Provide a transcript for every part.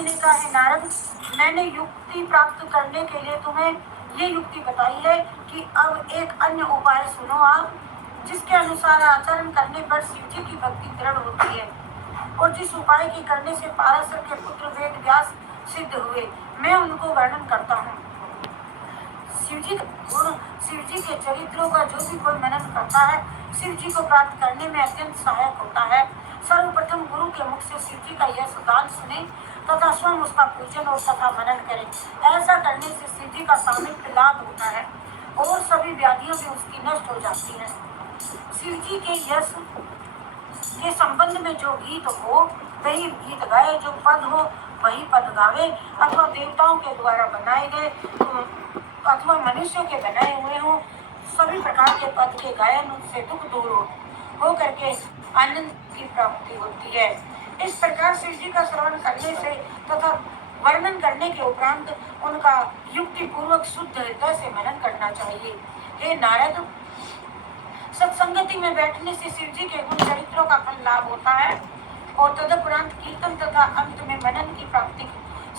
जी ने कहा, हे नारद, मैंने युक्ति प्राप्त करने के लिए तुम्हें ये युक्ति बताई है कि अब एक अन्य उपाय सुनो आप, जिसके अनुसार आचरण करने पर शिव जी की भक्ति दृढ़ होती है और जिस उपाय के करने से पाराशर के पुत्र वेद व्यास सिद्ध हुए, मैं उनको वर्णन करता हूँ। शिव जी के चरित्रों का जो भी कोई मनन करता है, शिव जी को प्राप्त करने में अत्यंत सहायक होता है। सर्वप्रथम गुरु के मुख से शिव जी का यह सुगान सुने तथा स्वयं उसका पूजन और तथा मनन करें। ऐसा करने से शिव जी का सामिप्य लाभ होता है और सभी व्याधियां भी उसकी नष्ट हो जाती हैं। शिव जी के यश के संबंध में जो गीत हो वही गीत गाए, जो पद हो वही पद गावे, अथवा देवताओं के द्वारा बनाए गए अथवा मनुष्यों के बनाए हुए हों, सभी प्रकार के पद के गायन उनसे दुख दूर हो करके आनंद की प्राप्ति होती है। इस प्रकार शिव जी का श्रवण करने से तथा वर्णन करने के उपरांत उनका युक्ति पूर्वक शुद्ध हृदय से मनन करना चाहिए। हे नारद, सत्संगति में बैठने से शिव जी के गुण चरित्रों का फल लाभ होता है और तदुपरांत कीर्तन तथा अंत में मनन की प्राप्ति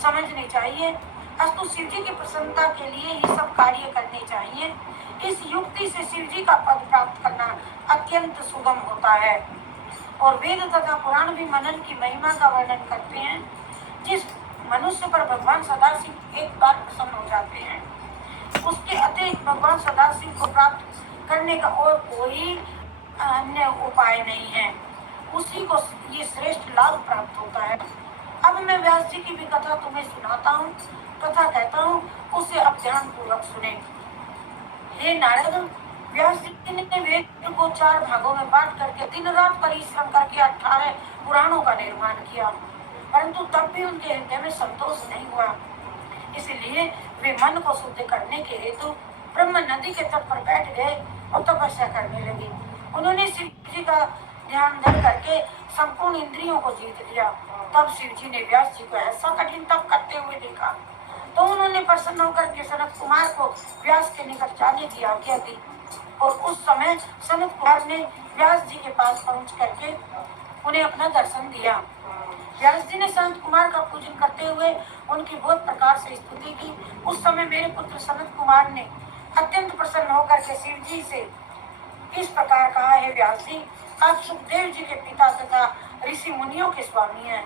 समझनी चाहिए। अस्तु शिव जी की प्रसन्नता के लिए ही सब कार्य करने चाहिए। इस युक्ति से शिव जी का पद प्राप्त करना अत्यंत सुगम होता है और वेद तथा पुराण भी मनन की महिमा का वर्णन करते हैं। जिस मनुष्य पर भगवान सदाशिव एक बार प्रसन्न हो जाते हैं, उसके अतिरिक्त भगवान सदाशिव को प्राप्त करने का और कोई अन्य उपाय नहीं है। उसी को ये श्रेष्ठ लाभ प्राप्त होता है। अब मैं व्यास जी की भी कथा तुम्हें सुनाता हूँ तथा कहता हूँ, उसे अब ध्यान पूर्वक सुने। हे नारद, व्यास जी ने वेद को 4 भागों में बांट करके दिन रात परिश्रम करके 18 पुराणों का निर्माण किया, परंतु तब भी उनके हृदय में संतोष नहीं हुआ। इसलिए वे मन को शुद्ध करने के हेतु ब्रह्म नदी के तट पर बैठ गए और तपस्या करने लगे। उन्होंने शिव जी का ध्यान धर करके संपूर्ण इंद्रियों को जीत लिया। तब शिव जी ने व्यास जी को ऐसा कठिन तप करते हुए देखा तो उन्होंने प्रसन्न होकर के सनत कुमार को व्यास के निकट जाने की आज्ञा दी और उस समय सनत कुमार ने व्यास जी के पास पहुंच करके उन्हें अपना दर्शन दिया। व्यास जी ने सनत कुमार का पूजन करते हुए उनकी बहुत प्रकार से स्तुति की। उस समय मेरे पुत्र सनत कुमार ने अत्यंत प्रसन्न होकर के शिव जी से इस प्रकार कहा, है व्यास जी, आप सुखदेव जी के पिता तथा ऋषि मुनियों के स्वामी हैं।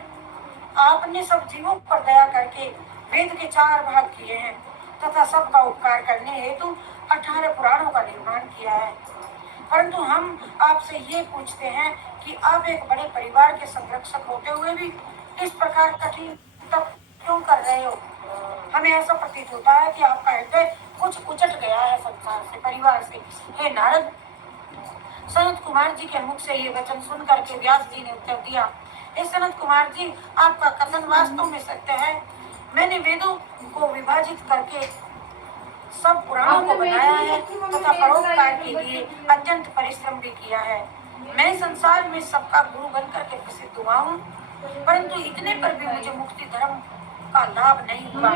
आपने सब जीवों पर दया करके वेद के 4 भाग किए हैं तथा सबका उपकार करने हेतु 18 पुराणों का निर्माण किया है, परंतु हम आपसे ये पूछते हैं कि आप एक बड़े परिवार के संरक्षक होते हुए भी इस प्रकार कठिन तप क्यों कर रहे हो? हमें ऐसा प्रतीत होता है कि आपका हृदय कुछ उचट गया है संसार से, परिवार से। हे नारद, सनत कुमार जी के मुख से ये वचन सुन करके व्यास जी ने उत्तर दिया, हे सनत कुमार जी, आपका कथन वास्तव में सत्य है। मैंने वेदों को विभाजित करके सब पुराणों को बनाया है तथा परोपकार के लिए अत्यंत परिश्रम भी किया है। मैं संसार में सबका गुरु बनकर के प्रसिद्ध हुआ हूँ, परंतु इतने पर भी मुझे मुक्ति धर्म का लाभ नहीं हुआ,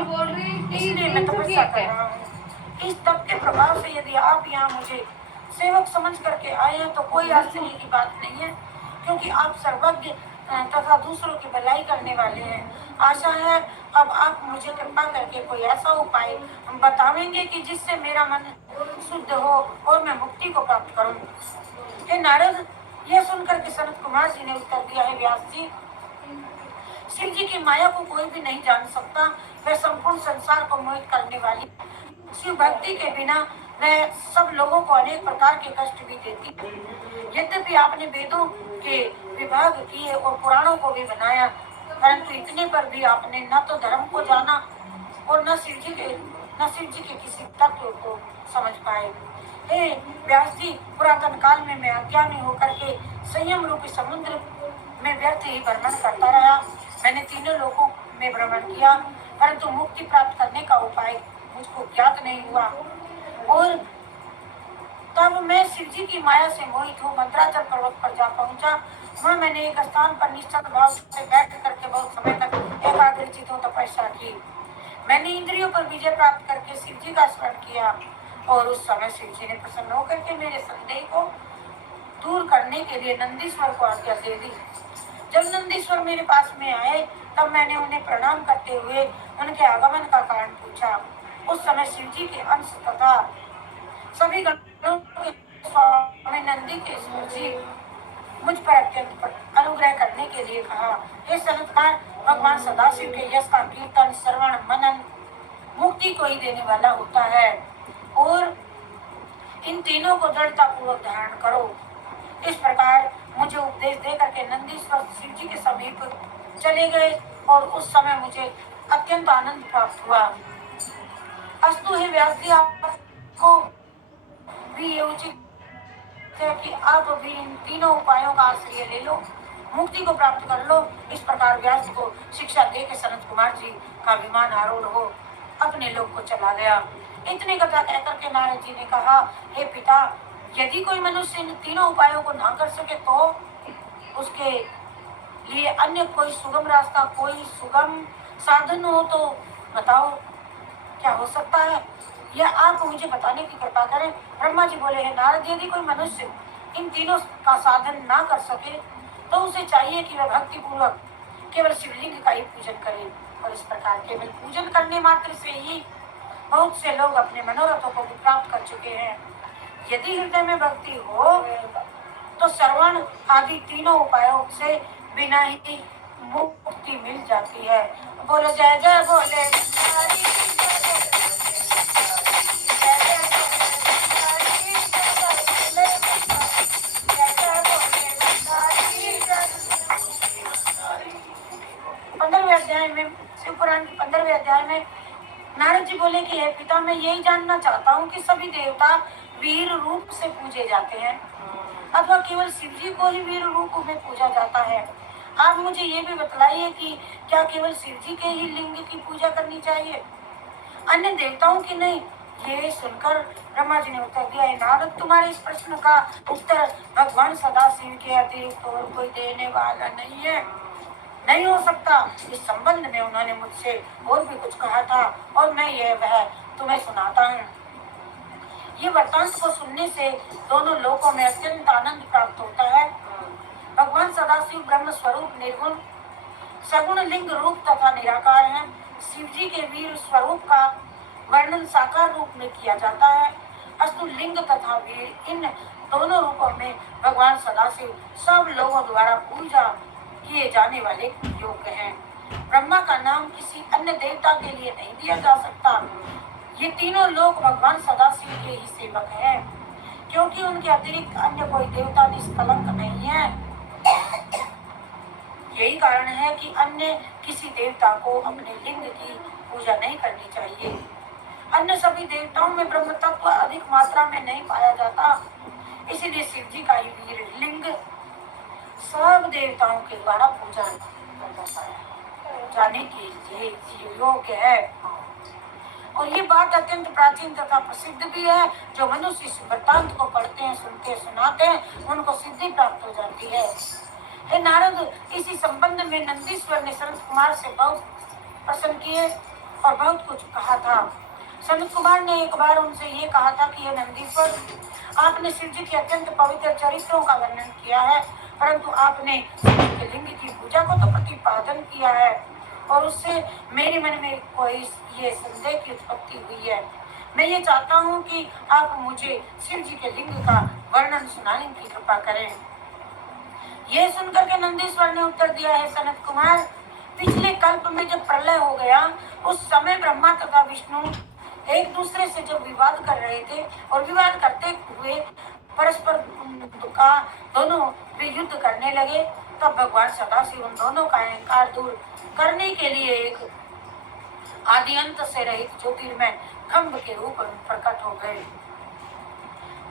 इसलिए मैं तपस्या कर रहा हूँ। इस तप के प्रभाव से यदि आप यहाँ मुझे सेवक समझ करके आए हैं तो कोई आश्चर्य की बात नहीं है, क्योंकि आप सर्वज्ञ तथा दूसरों की भलाई करने वाले हैं। आशा है अब आप मुझे कृपा करके कोई ऐसा उपाय बतावेंगे कि जिससे मेरा मन शुद्ध हो और मैं मुक्ति को प्राप्त करूं। हे नारद, यह सुनकर के सनत कुमार जी ने उत्तर दिया, है व्यास जी, शिव जी की माया को कोई भी नहीं जान सकता। वह संपूर्ण संसार को मोहित करने वाली शिव भक्ति के बिना वह सब लोगों को अनेक प्रकार के कष्ट भी देती। यद्यपि आपने वेदों के विभाग किए और पुराणों को भी बनाया, परंतु इतने पर भी आपने न तो धर्म को जाना और न शिव जी के किसी तत्व को समझ पाए। हे व्यास जी, पुरातन काल में मैं अज्ञानी होकर के संयम रूपी समुद्र में व्यर्थ ही भ्रमण करता रहा। मैंने तीनों लोकों में भ्रमण किया, परंतु मुक्ति प्राप्त करने का उपाय मुझको ज्ञात नहीं हुआ और तब मैं शिव जी की माया से मोहित हो मंत्राचल पर्वत पर जा पहुंचा। वहाँ मैंने एक स्थान पर निश्चल भाव से बैठ करके बहुत समय तक एकाग्रचित हो तपस्या की। मैंने इंद्रियों पर विजय प्राप्त करके शिव जी का स्मरण किया और उस समय शिव जी ने प्रसन्न होकर के मेरे संदेह को दूर करने के लिए नंदीश्वर को आज्ञा दे दी। जब नंदीश्वर मेरे पास में आए तब मैंने उन्हें प्रणाम करते हुए उनके आगमन का कारण पूछा। उस समय शिव जी के अंश तथा सभी गणों के स्वामी नंदी के जी मुझ पर अत्यंत अनुग्रह करने के लिए कहा, हे सनतकार, भगवान सदाशिव के यश का कीर्तन श्रवण मनन मुक्ति को ही देने वाला होता है और इन तीनों को दृढ़ता पूर्वक धारण करो। इस प्रकार मुझे उपदेश देकर के नंदीश्वर शिव जी के समीप चले गए और उस समय मुझे अत्यंत आनंद प्राप्त हुआ। अस्तु हे व्यास जी, आपको भी ये उचित है कि आप भी इन तीनों उपायों का आश्रय ले लो, मुक्ति को प्राप्त कर लो। इस प्रकार व्यास को शिक्षा दे के सनत कुमार जी का विमान आरूढ़ हो अपने लोक को चला गया। इतनी कथा कहकर के नारद जी ने कहा, हे पिता, यदि कोई मनुष्य इन तीनों उपायों को ना कर सके तो उसके लिए अन्य कोई सुगम रास्ता, कोई सुगम साधन हो तो बताओ, क्या हो सकता है? यह आप मुझे बताने की कृपा करें। ब्रह्मा जी बोले, हैं नारद, यदि कोई मनुष्य इन तीनों का साधन ना कर सके तो उसे चाहिए कि वह भक्ति पूर्वक केवल शिवलिंग का ही पूजन करे। और इस प्रकार केवल पूजन करने मात्र से ही बहुत से लोग अपने मनोरथों को प्राप्त कर चुके हैं। यदि हृदय में भक्ति हो तो श्रवण आदि तीनों उपायों से बिना ही मुक्ति मिल जाती है। बोलो जय जय बोले अध्याय में, शिव पुराण के 15वें अध्याय में नारद जी बोले कि हे पिता, मैं यही जानना चाहता हूँ कि सभी देवता वीर रूप से पूजे जाते हैं अथवा केवल शिव जी को ही वीर रूप में पूजा जाता है। आप मुझे ये भी बतलाइए कि क्या केवल शिव जी के ही लिंग की पूजा करनी चाहिए, अन्य देवताओं की नहीं? ये सुनकर ब्रह्मा जी ने उत्तर दिया, नारद, तुम्हारे इस प्रश्न का उत्तर भगवान सदाशिव के अतिरिक्त और कोई देने वाला नहीं है, नहीं हो सकता। इस संबंध में उन्होंने मुझसे और भी कुछ कहा था और मैं यह वह तुम्हें सुनाता हूँ। ये वृत्तांत को सुनने से दोनों लोकों में अत्यंत आनंद प्राप्त होता है। भगवान सदाशिव ब्रह्म स्वरूप निर्गुण सगुण लिंग रूप तथा निराकार हैं। शिव जी के वीर स्वरूप का वर्णन साकार रूप में किया जाता है। अस्तु लिंग तथा वीर इन दोनों रूपों में भगवान सदाशिव सब लोगों द्वारा पूजा किए जाने वाले योग्य हैं। ब्रह्मा का नाम किसी अन्य देवता के लिए नहीं दिया जा सकता। ये तीनों लोग भगवान सदाशिव के ही सेवक हैं, क्योंकि उनके अतिरिक्त अन्य कोई देवता निष्कलंक नहीं है। यही कारण है कि अन्य किसी देवता को अपने लिंग की पूजा नहीं करनी चाहिए। अन्य सभी देवताओं में ब्रह्म तत्व अधिक मात्रा में नहीं पाया जाता, इसीलिए शिव जी का ही वीर लिंग सब देवताओं के द्वारा पूजा जाने के लिए योग्य है। और ये बात अत्यंत प्राचीन तथा प्रसिद्ध भी है। जो मनुष्य इस वृत्तांत को पढ़ते हैं, सुनते सुनाते हैं, उनको सिद्धि प्राप्त हो जाती है। हे नारद, इसी संबंध में नंदीश्वर ने सनत कुमार से बहुत प्रश्न किए और बहुत कुछ कहा था। सनत कुमार ने एक बार उनसे ये कहा था कि हे नंदीश्वर, आपने शिव जी के अत्यंत पवित्र चरित्रों का वर्णन किया है, परंतु आपने शिव जी के लिंग की पूजा को तो प्रतिपादन किया है और उससे मेरे मन में कोई ये संदेह की उत्पत्ति हुई है। मैं ये चाहता हूँ कि आप मुझे शिव जी के लिंग का वर्णन सुनाने की कृपा करें। यह सुनकर के नंदीश्वर ने उत्तर दिया, है सनत कुमार, पिछले कल्प में जब प्रलय हो गया, उस समय ब्रह्मा तथा विष्णु एक दूसरे से जब विवाद कर रहे थे और विवाद करते हुए परस्पर का दोनों वे युद्ध करने लगे, तब भगवान सदाशिव उन दोनों का अहंकार दूर करने के लिए एक आदि अंत से रहित ज्योतिर्मय खंभ के रूप में प्रकट हो गए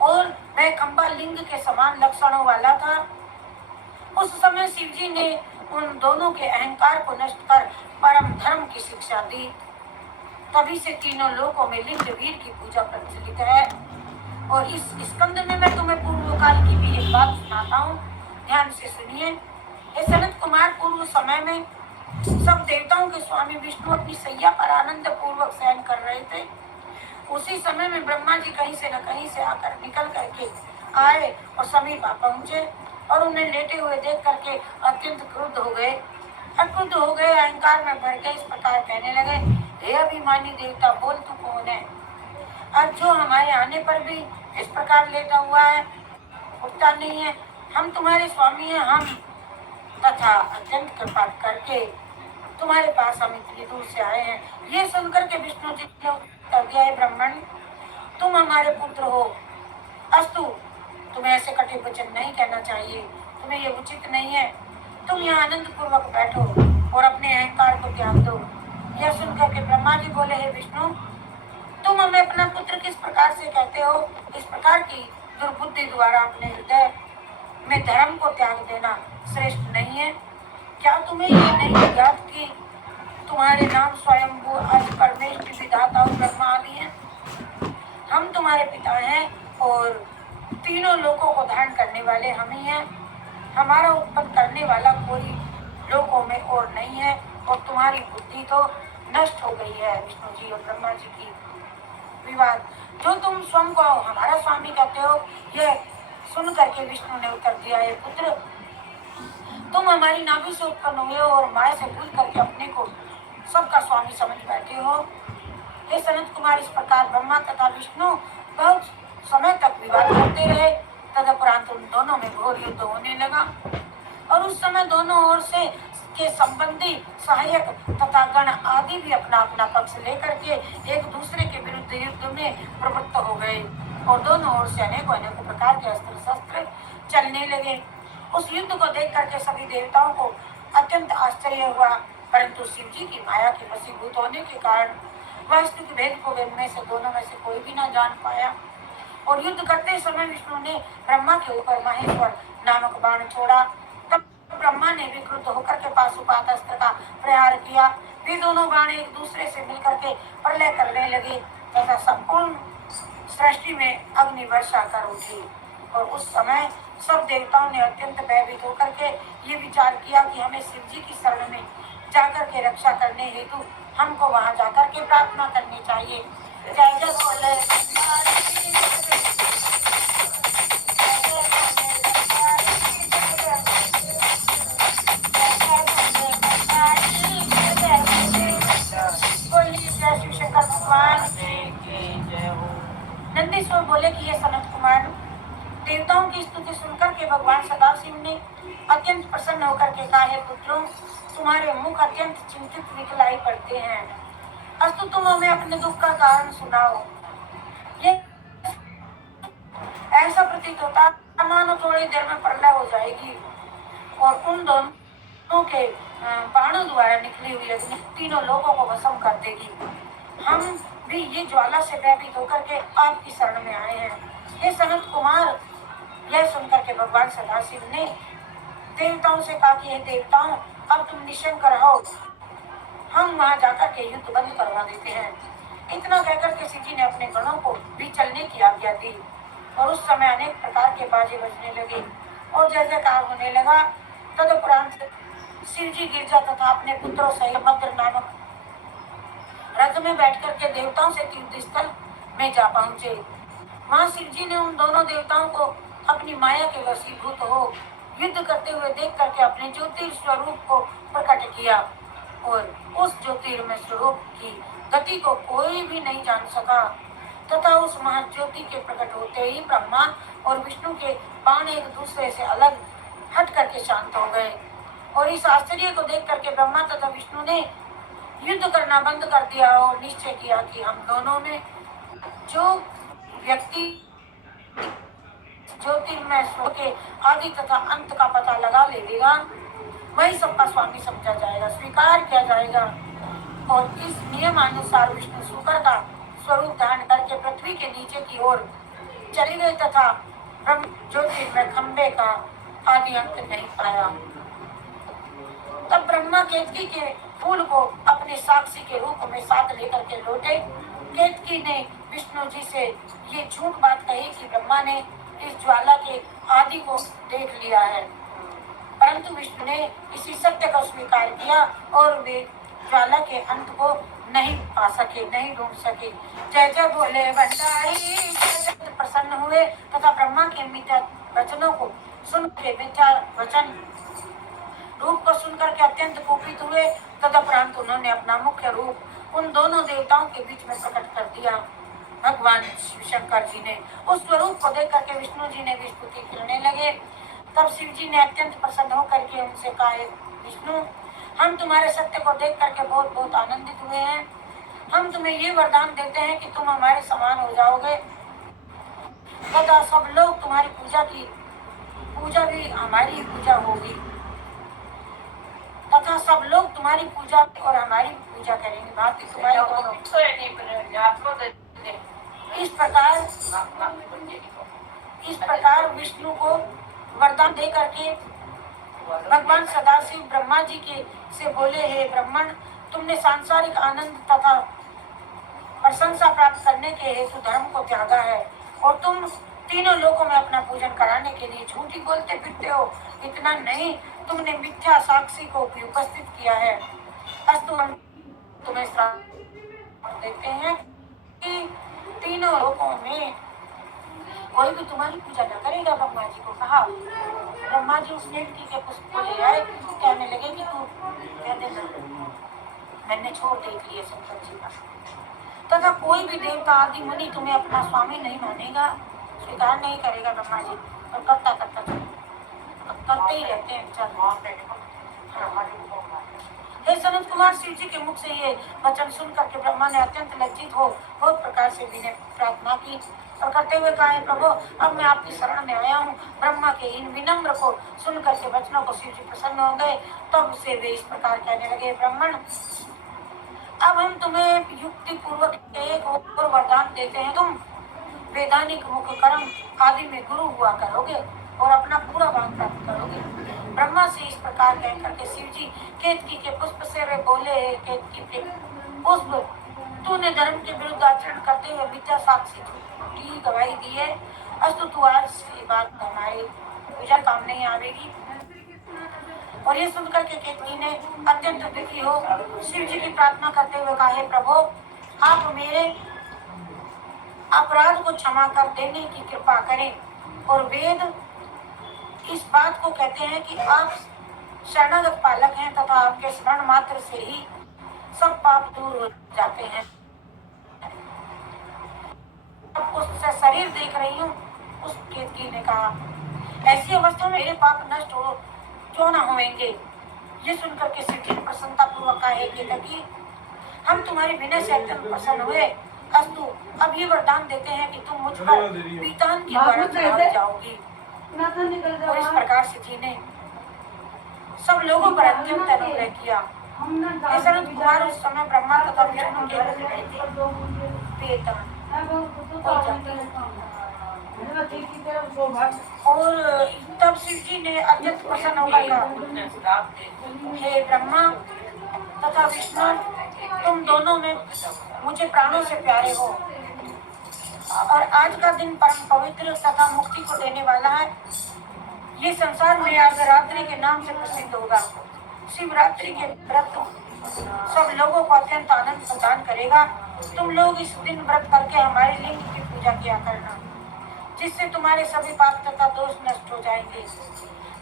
और वह खंभा लिंग के समान लक्षणों वाला था। उस समय शिव जी ने उन दोनों के अहंकार को नष्ट कर परम धर्म की शिक्षा दी। तभी से तीनों लोकों में लिंग वीर की पूजा प्रचलित है। और इस स्कंद में मैं तुम्हें पूर्व काल की भी एक बात सुनाता हूँ, ध्यान से सुनिए। सनत कुमार, पूर्व समय में सब देवताओं के स्वामी विष्णु अपनी सैया पर आनंद पूर्वक शयन कर रहे थे। उसी समय में ब्रह्मा जी कहीं से न कहीं से आकर निकल करके आए और समीप आ पहुंचे और उन्हें लेटे हुए देख करके अत्यंत क्रुद्ध हो गए। अक्रुद्ध हो गए, अहंकार में भर गए, इस प्रकार कहने लगे, हे अभिमानी देवता, बोल तू कौन है, और जो हमारे आने पर भी इस प्रकार लेटा हुआ है, उठता नहीं है। हम तुम्हारे स्वामी हैं, हम तथा अत्यंत कृपा करके तुम्हारे पास हम इतनी दूर से आए हैं। ये सुनकर के विष्णु जी ने उत्तर दिया, है ब्राह्मण, तुम हमारे पुत्र हो, अस्तु तुम्हें ऐसे कटे वचन नहीं कहना चाहिए, तुम्हें ये उचित नहीं है। तुम यहाँ आनंद पूर्वक बैठो और अपने अहंकार को त्याग दो। यह सुनकर के ब्रह्मा जी बोले, हे विष्णु, तुम हमें अपना पुत्र किस प्रकार से कहते हो? इस प्रकार की दुर्बुद्धि द्वारा अपने हृदय में धर्म को त्याग देना श्रेष्ठ नहीं है। क्या तुम्हें ये नहीं ज्ञात कि तुम्हारे नाम स्वयंभू आदि परमेश्वर विधाता और ब्रह्मा आदि हैं? हम तुम्हारे पिता हैं और तीनों लोकों को धारण करने वाले हम ही हैं। हमारा उत्पन्न करने वाला कोई लोकों में और नहीं है, और तुम्हारी बुद्धि तो नष्ट हो गई है। विष्णु जी और ब्रह्मा जी की विवाद, जो तुम स्वयं को हमारा स्वामी कहते हो, यह सुन करके विष्णु ने उत्तर दिया, है पुत्र, तुम हमारी नाभि से उत्पन्न हुए हो और माया से भूल करके अपने को सबका स्वामी समझ बैठे हो। हे सनत कुमार, इस प्रकार ब्रह्मा तथा विष्णु बहुत समय तक विवाद करते रहे। तदुपरांत उन दोनों में घोर युद्ध होने लगा, और उस समय दोनों ओर से के संबंधी सहायक तथा गण आदि भी अपना अपना पक्ष लेकर के एक दूसरे के विरुद्ध युद्ध में प्रवृत्त हो गए, और दोनों ओर से अनेकों अनेकों प्रकार के अस्त्र शस्त्र चलने लगे। उस युद्ध को देख करके सभी देवताओं को अत्यंत आश्चर्य हुआ, परंतु शिव जी की माया के वशीभूत होने के कारण वास्तविक भेद को इनमें से दोनों में से कोई भी न जान पाया। और युद्ध करते समय विष्णु ने ब्रह्मा के ऊपर महेश्वर नामक बाण छोड़ा। तब ब्रह्मा ने भी क्रुद्ध होकर के पाशुपात अस्त्र का प्रहार किया। वे दोनों बाण एक दूसरे से मिलकर के प्रलय करने लगे तथा संपूर्ण सृष्टि में अग्नि वर्षा कर उठी। और उस समय सब देवताओं ने अत्यंत भयभीत होकर के ये विचार किया कि हमें शिव जी की शरण में जाकर के रक्षा करने हेतु हमको वहां जाकर के प्रार्थना करनी चाहिए। जय जय बोले शंकर भगवान। नंदीश्वर बोले कि ये सनत कुमार, देवताओं की स्तुति सुनकर के भगवान सदाशिव ने अत्यंत प्रसन्न होकर के कहा, हे पुत्रों, तुम्हारे मुख अत्यंत चिंतित दिखलाई पड़ते हैं, अस्तु तुम हमें अपने दुख का कारण सुनाओ। ये ऐसा प्रतीत होता मानो थोड़ी देर में प्रलय हो जाएगी और उन दोनों के बाणों द्वारा निकली हुई अग्नि तीनों लोगों को भस्म कर देगी। हम भी ये ज्वाला से भयभीत होकर के आपकी शरण में आए हैं। हे सनत कुमार, यह सुनकर के भगवान सदाशिव ने देवताओं से कहा कि हे देवताओं, अब तुम निशंक रहो, हम वहां जाकर के युद्ध बंद करवा देते हैं। इतना कहकर के शिव जी ने अपने गणों को भी चलने की आज्ञा दी, और उस समय अनेक प्रकार के बाजे बजने लगे और जय जयकार होने लगा। तदुपरांत शिव जी गिरजा तथा अपने पुत्रों सहित भद्र नामक रथ में बैठ करके देवताओं से तीर्थ स्थल में जा पहुंचे। वहां शिव जी ने उन दोनों देवताओं को अपनी माया के वशीभूत हो युद्ध करते हुए देख करके अपने ज्योतिर् स्वरूप को प्रकट किया, और उस ज्योतिर्मय स्वरूप की गति को कोई भी नहीं जान सका तथा उस महाज्योति के प्रकट होते ही ब्रह्मा और विष्णु के बाण एक दूसरे से अलग हट करके शांत हो गए। और इस आश्चर्य को देख करके ब्रह्मा तथा विष्णु ने युद्ध करना बंद कर दिया और निश्चय किया कि हम दोनों में जो व्यक्ति ज्योतिर्मय स्रोत के आदि तथा अंत का पता लगा लेगा, वही सबका स्वामी समझा जाएगा, स्वीकार किया जाएगा। और इस नियमानुसार विष्णु शुक्र का स्वरूप धारण करके पृथ्वी के नीचे की ओर चले गए तथा ब्रह्म ज्योतिर्मय खंबे का आदि अंत नहीं पाया। तब ब्रह्मा केतकी के फूल को अपने साक्षी के रूप में साथ लेकर के लौटे। केतकी ने विष्णु जी से ये झूठ बात कही कि ब्रह्मा ने इस ज्वाला के आदि को देख लिया है, परंतु विष्णु ने इसी सत्य को स्वीकार किया और वे ज्वाला के अंत को नहीं पा सके, नहीं ढूंढ सके। जय जय बोले भंडारी, प्रसन्न हुए तथा ब्रह्मा के मिथ्या वचनों को सुन के मिथ्या वचन रूप को सुन सुनकर के अत्यंत कुपित हुए। तदुपरांत उन्होंने अपना मुख्य रूप उन दोनों देवताओं के बीच में प्रकट कर दिया। भगवान शिव शंकर जी ने उस स्वरूप को देख करके विष्णु जी ने भी स्तुति करने लगे। तब शिव जी ने अत्यंत प्रसन्न होकर के उनसे कहा, विष्णु, हम तुम्हारे सत्य को देख करके बहुत बहुत आनंदित हुए हैं। हम तुम्हें ये वरदान देते हैं कि तुम हमारे समान हो जाओगे तथा सब लोग तुम्हारी पूजा भी हमारी पूजा होगी तथा सब लोग तुम्हारी पूजा और हमारी पूजा करेंगे। भांति तुम्हारी दोनों इस प्रकार विष्णु को वरदान दे करके भगवान सदाशिव ब्रह्मा जी के से बोले, हे ब्राह्मण, तुमने सांसारिक आनंद तथा प्रशंसा प्राप्त करने के हेतु धर्म को त्यागा है और तुम तीनों लोकों में अपना पूजन कराने के लिए झूठी बोलते फिरते हो। इतना नहीं, तुमने मिथ्या साक्षी को भी उपस्थित किया है। अस्तु, हम तुम्हें श्राप देते हैं कि तीनों लोकों में कोई भी तुम्हारी पूजा न करेगा। ब्रह्मा जी को कहा। ब्रह्मा जी उस व्यक्ति के पुष्प को ले आए, कहने लगे कि तू कह देना, मैंने छोड़ देख लिए शंकर जी का। तथा कोई भी देवता आदि मुनि तुम्हें अपना स्वामी नहीं मानेगा, स्वीकार नहीं करेगा। ब्रह्मा जी और करते ही रहते हैं। हे सनत कुमार, शिव जी के मुख से ये वचन सुन करके ब्रह्मा ने अत्यंत लज्जित हो बहुत प्रकार से विनय प्रार्थना की और करते हुए कहा, प्रभु, अब मैं आपकी शरण में आया हूँ। ब्रह्मा के इन विनम्र को सुन करके वचनों को शिव जी प्रसन्न हो गए। तब से वे इस प्रकार कहने लगे, ब्राह्मण, अब हम तुम्हें युक्ति पूर्वक एक और वरदान देते हैं। तुम वैधानिक मुख कर्म आदि में गुरु हुआ करोगे और अपना पूरा भाग प्राप्त करोगे। ब्रह्मा से इस प्रकार कह करके शिव जी केतकी के पुष्प से वे बोले, केतकी के पुष्प, तूने धर्म के विरुद्ध आचरण करते हुए मिथ्या साक्षी की गवाही दी है। अस्तु, तू आज ये बात हमारे पूजा काम नहीं आवेगी। और ये सुनकर के केतकी ने अत्यंत दुखी हो शिव जी की प्रार्थना करते हुए कहा, हे प्रभु, आप मेरे अपराध को क्षमा कर देने की कृपा करें। और वेद इस बात को कहते हैं कि आप शरणागत पालक हैं तथा आपके स्मरण मात्र से ही सब पाप दूर हो जाते हैं। अब उससे शरीर देख रही हूँ, उस केतकी ने कहा, ऐसी अवस्था में मेरे पाप नष्ट हो क्यों न होंगे। ये सुनकर के शिव जी ने प्रसन्नता पूर्वक कहा, हे केतकी, हम तुम्हारे विनय से अत्यंत प्रसन्न हुए। अस्तु, अब ये वरदान देते हैं कि तुम मुझ पर पीतान की द्वारा चढ़ाई जाओगी। और इस प्रकार शिव जी ने सब लोगों पर अत्यंत अनुग्रह किया। सनत कुमार, उस समय ब्रह्मा तथा विष्णु के और तब शिव जी ने अत्यंत प्रसन्न होकर कहा, हे ब्रह्मा तथा विष्णु, तुम दोनों में मुझे प्राणों से प्यारे हो और आज का दिन परम पवित्र तथा मुक्ति को देने वाला है। ये संसार में रात्रि के नाम से प्रसिद्ध होगा। शिवरात्रि के व्रत सब लोगों को अत्यंत आनंद प्रदान करेगा। तुम लोग इस दिन व्रत करके हमारे लिंग की पूजा किया करना, जिससे तुम्हारे सभी पाप तथा दोष नष्ट हो जाएंगे।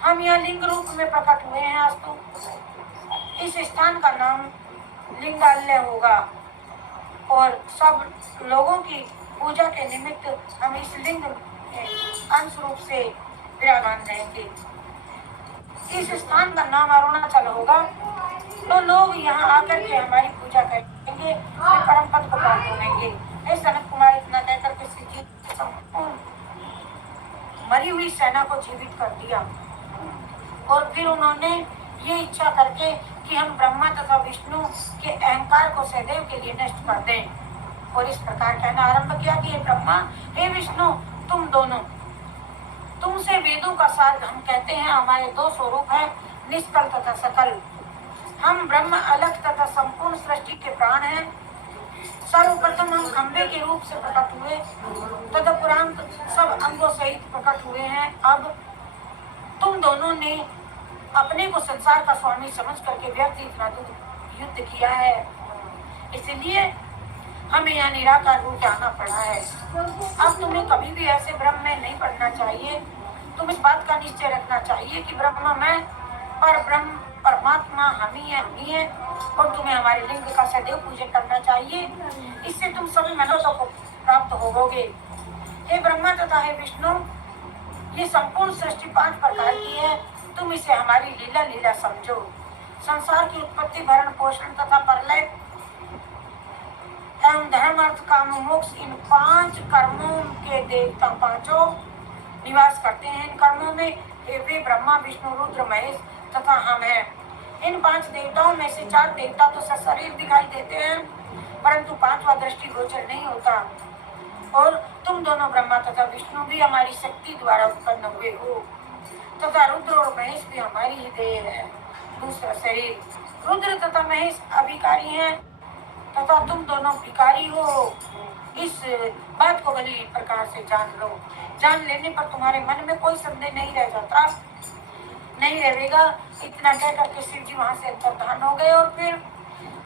हम यह लिंग रूप में प्रकट हुए हैं। अस्तु, इस स्थान का नाम लिंगालय होगा और सब लोगों की पूजा के निमित्त हम इस लिंग के अंश रूप से विराजमान रहेंगे। इस स्थान का नाम अरुणाचल होगा, तो लोग यहाँ आकर के हमारी पूजा करेंगे और परम पद को प्राप्त होंगे। हे सनत कुमार, इतना कहकर के श्री जी संपूर्ण मरी हुई सेना को जीवित कर दिया और फिर उन्होंने ये इच्छा करके कि हम ब्रह्मा तथा विष्णु के अहंकार को सदैव के लिए नष्ट कर दें और इस प्रकार कहना आरंभ किया कि हे ब्रह्मा, हे विष्णु, तुम दोनों, तुमसे वेदों का सार हम कहते हैं। हमारे दो स्वरूप हैं, निष्कल तथा सकल। हम ब्रह्म अलग तथा संपूर्ण सृष्टि के प्राण हैं। सर्वप्रथम हम खंबे के रूप से प्रकट हुए, तदुपरांत सब अंगों सहित प्रकट हुए हैं। अब तुम दोनों ने अपने को संसार का स्वामी समझ करके व्यर्थ इतना युद्ध किया है, इसलिए हमें यह निराकार रूप आना पड़ा है। अब तुम्हें कभी भी ऐसे भ्रम में नहीं पड़ना चाहिए। तुम इस बात का निश्चय रखना चाहिए कि ब्रह्म मैं पर ब्रह्म परमात्मा हम ही है और तुम्हें हमारे लिंग का सदैव पूजन करना चाहिए। इससे तुम सभी मनोरथों को प्राप्त होगे। हे ब्रह्मा तथा हे विष्णु, ये संपूर्ण सृष्टि 5 प्रकार की है। तुम इसे हमारी लीला लीला समझो। संसार की उत्पत्ति, भरण पोषण तथा प्रलय एवं धर्म अर्थ काम मोक्ष, इन 5 कर्मों के देवता पांचों निवास करते हैं। इन कर्मों में वे ब्रह्मा, विष्णु, रुद्र, महेश तथा हम हैं। इन 5 देवताओं में से 4 देवता तो सशरीर दिखाई देते हैं, परंतु 5वां दृष्टि गोचर नहीं होता। और तुम दोनों ब्रह्मा तथा विष्णु भी हमारी शक्ति द्वारा उत्पन्न हुए हो तथा रुद्र और महेश भी हमारी ही देह है, दूसरा शरीर। रुद्र तथा महेश अभिकारी हैं तथा तुम दोनों भिकारी हो। इस बात को भली प्रकार से जान लो। जान लेने पर तुम्हारे मन में कोई संदेह नहीं रह जाता, नहीं रहेगा। इतना कह करके शिव जी वहां से अंतर्धान हो गए और फिर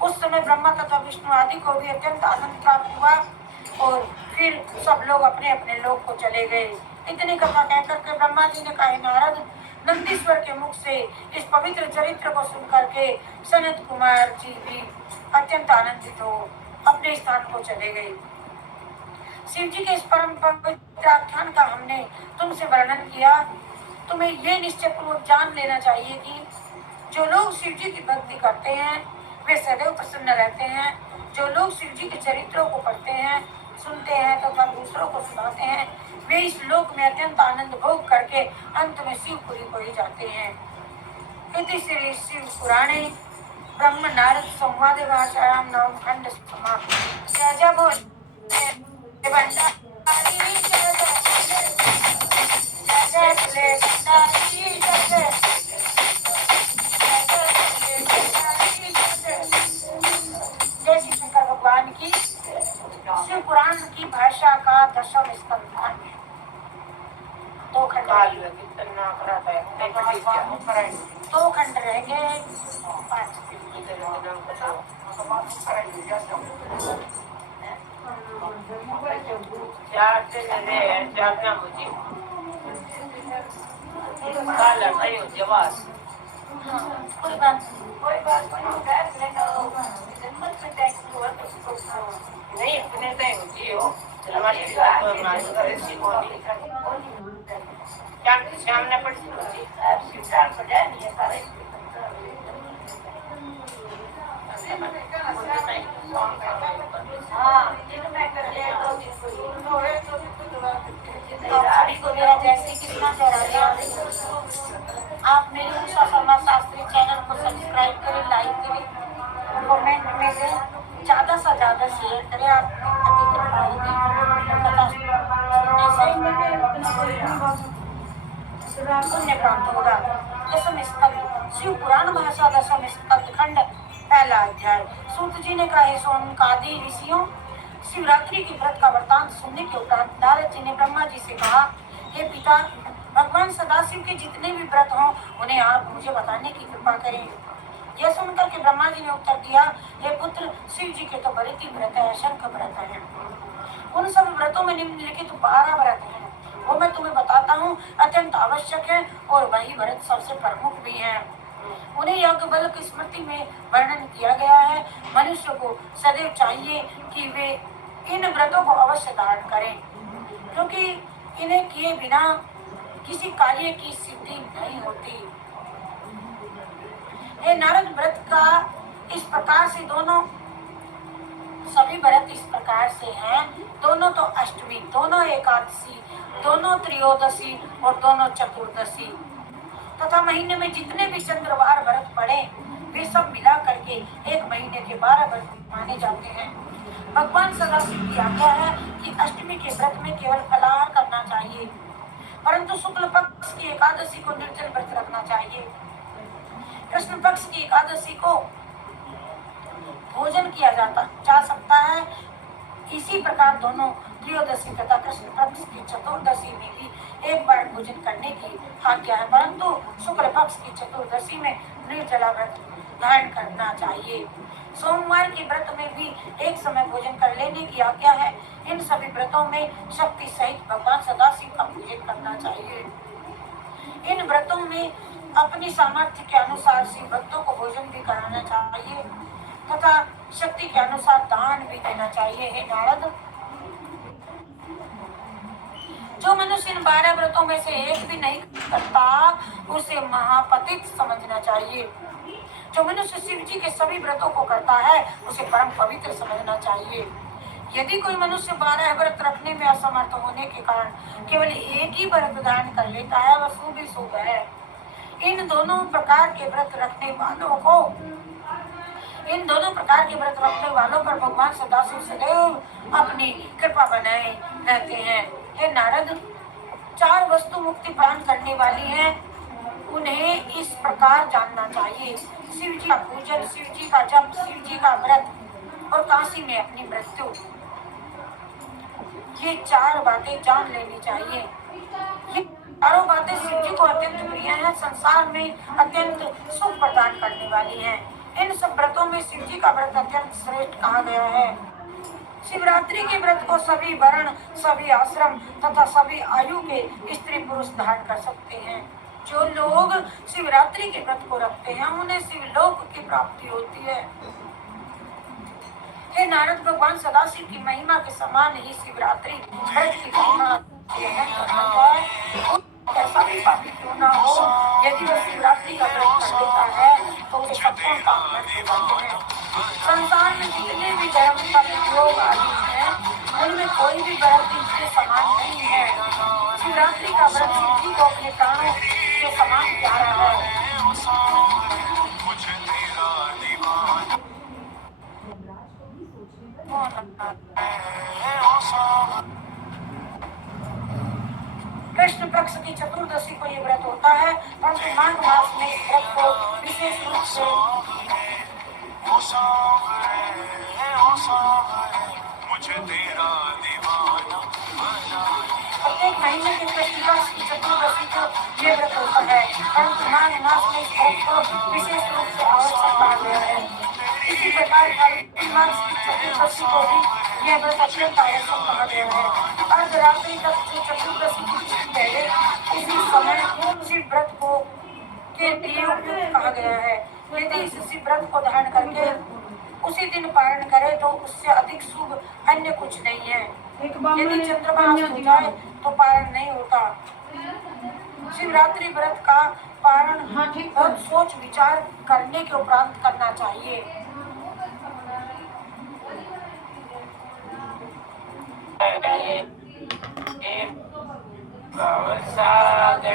उस समय ब्रह्मा तथा विष्णु आदि को भी अत्यंत आनंद प्राप्त हुआ और फिर सब लोग अपने अपने लोक को चले गए। इतनी कथा कह करके ब्रह्मा जी ने कहा, नारद, नंदीश्वर के मुख से इस पवित्र चरित्र को सुन करके सनत कुमार जी भी अत्यंत आनंदित हो अपने स्थान को चले गए। शिव जी के इस परम पवित्र आख्यान का हमने तुमसे वर्णन किया। तुम्हें ये निश्चय पूर्वक जान लेना चाहिए कि जो लोग शिव जी की भक्ति करते हैं वे सदैव प्रसन्न रहते हैं। जो लोग शिव जी के चरित्रों को पढ़ते हैं, सुनते हैं तथा दूसरों को सुनाते हैं, वे इस लोक में अत्यंत आनंद भोग करके अंत में शिवपुरी को ही जाते हैं। इति श्री शिव पुराणे ब्रह्म नारद संवाद भाषायाम नवम खंड समाप्त। जय जय बोल भंडारी, जय जय भंडारी, जय जय श्री शंकर भगवान की। शिव पुराण की भाषा का 10वां स्कंध है। 2 खंड रह गए। 5 कोई बात नहीं, अपने सामने पड़ती को मेरा जय श्री कृष्ण आप मेरे उषा शर्मा शास्त्री चैनल को सब्सक्राइब करें, लाइक करें, कमेंट में से ज़्यादा से ज़्यादा शेयर करें। आपकी अति कृपा होगी, पुण्य प्राप्त होगा। 10वां स्कंद शिव पुराण भाषा 10वां स्कंद खंड 1 अध्याय। सूत जी ने कहा, सोनकादि ऋषियों, शिवरात्रि की व्रत का वृतांत सुनने के उपरांत नारद जी ने ब्रह्मा जी से कहा, हे पिता, भगवान सदाशिव के जितने भी व्रत हों उन्हें आप मुझे बताने की कृपा करें। यह सुनकर के ब्रह्मा जी ने उत्तर दिया, हे पुत्र, शिव जी के तो बरती व्रत है, शंख व्रत है। उन सब व्रतों में निम्नलिखित 12 व्रत हैं, वो मैं तुम्हें बताता हूँ, अत्यंत आवश्यक है और वही व्रत सबसे प्रमुख भी है। उन्हें यज्ञ बल की स्मृति में वर्णन किया गया है। मनुष्य को सदैव चाहिए कि वे इन व्रतों को अवश्य धारण करें, क्योंकि इन्हें किए बिना किसी कार्य की सिद्धि नहीं होती। ये नारद व्रत का इस प्रकार से दोनों सभी व्रत इस प्रकार से हैं, दोनों तो अष्टमी, दोनों एकादशी, दोनों त्रयोदशी और दोनों चतुर्दशी तथा महीने में जितने भी चंद्रवार व्रत पड़े वे सब मिला करके एक महीने के 12 व्रत माने जाते हैं। भगवान सदाशिव की आज्ञा है कि अष्टमी के व्रत में केवल फलाहार करना चाहिए, परंतु शुक्ल पक्ष की एकादशी को निर्जल व्रत रखना चाहिए। कृष्ण पक्ष की एकादशी को भोजन किया जा सकता है। इसी प्रकार दोनों त्रयोदशी तथा कृष्ण पक्ष की चतुर्दशी में भी एक बार भोजन करने की आज्ञा है, परंतु शुक्ल पक्ष की चतुर्दशी में निर्जला व्रत धारण करना चाहिए। सोमवार के व्रत में भी एक समय भोजन कर लेने की आज्ञा है। इन सभी व्रतों में शक्ति सहित भगवान सदाशिव का पूजन करना चाहिए। इन व्रतों में अपनी सामर्थ्य के अनुसार शिव भक्तों को भोजन भी कराना चाहिए तथा शक्ति के अनुसार दान भी देना चाहिए। हे नारद, जो मनुष्य इन 12 व्रतों में से एक भी नहीं करता उसे महापतित समझना चाहिए। जो मनुष्य शिव जी के सभी व्रतों को करता है उसे परम पवित्र समझना चाहिए। यदि कोई मनुष्य 12 व्रत रखने में असमर्थ होने के कारण केवल एक ही व्रत धारण कर लेता है वह शुभ ही शुभ है। इन दोनों प्रकार के व्रत रखने वालों पर भगवान सदाशिव सदैव अपनी कृपा बनाए रहते हैं। हे नारद, 4 वस्तु मुक्ति प्रदान करने वाली हैं, उन्हें इस प्रकार जानना चाहिए। शिव जी का पूजन, शिव जी का जप, शिव जी का व्रत और काशी में अपनी मृत्यु, ये 4 बातें जान लेनी चाहिए। ये चारों बातें शिव जी को अत्यंत प्रिय हैं, संसार में अत्यंत सुख प्रदान करने वाली हैं। इन सब व्रतों में शिव जी का व्रत अत्यंत श्रेष्ठ कहा गया है। शिवरात्रि के व्रत को सभी वर्ण, सभी आश्रम तथा सभी आयु के स्त्री पुरुष धारण कर सकते हैं। जो लोग शिवरात्रि के व्रत को रखते हैं उन्हें शिवलोक की प्राप्ति होती है। हे नारद, भगवान सदाशिव की महिमा के समान ही शिवरात्रि व्रत की महिमा कैसा भी पापी क्यों ना हो, यदि वह शिवरात्रि का व्रत कर लेता है तो उसे संपूर्ण पाप नष्ट हो जाते हैं। संसार में जितने भी धर्म का योग आदि है उनमें कोई भी व्रत इनके समान नहीं है। शिवरात्रि का व्रत शिव जी को अपने प्राणों के समान प्यारा है। कृष्ण पक्ष की चतुर्दशी को ये व्रत होता है, परंतु माघ मास में इस व्रत को विशेष रूप से प्रत्येक महीने के कृष्ण पक्ष की चतुर्दशी को ये व्रत होता है, परंतु माघ मास में इस व्रत को विशेष रूप से आवश्यक कहा गया है। इसी प्रकार कार्तिक मास की चतुर्दशी को भी यह व्रत अत्यंत आवश्यक कहा गया है। अर्धरात्रि तक जो चतुर्दशी की तिथि पहले इसी समय शिव व्रत को के लिए उपयुक्त कहा गया है। यदि इस शिव व्रत को धारण करके उसी दिन पारण करे तो उससे अधिक शुभ अन्य कुछ नहीं है। यदि चंद्रमा हो जाए तो पारण नहीं होता। शिवरात्रि व्रत का पारण बहुत सोच विचार करने के उपरांत करना चाहिए।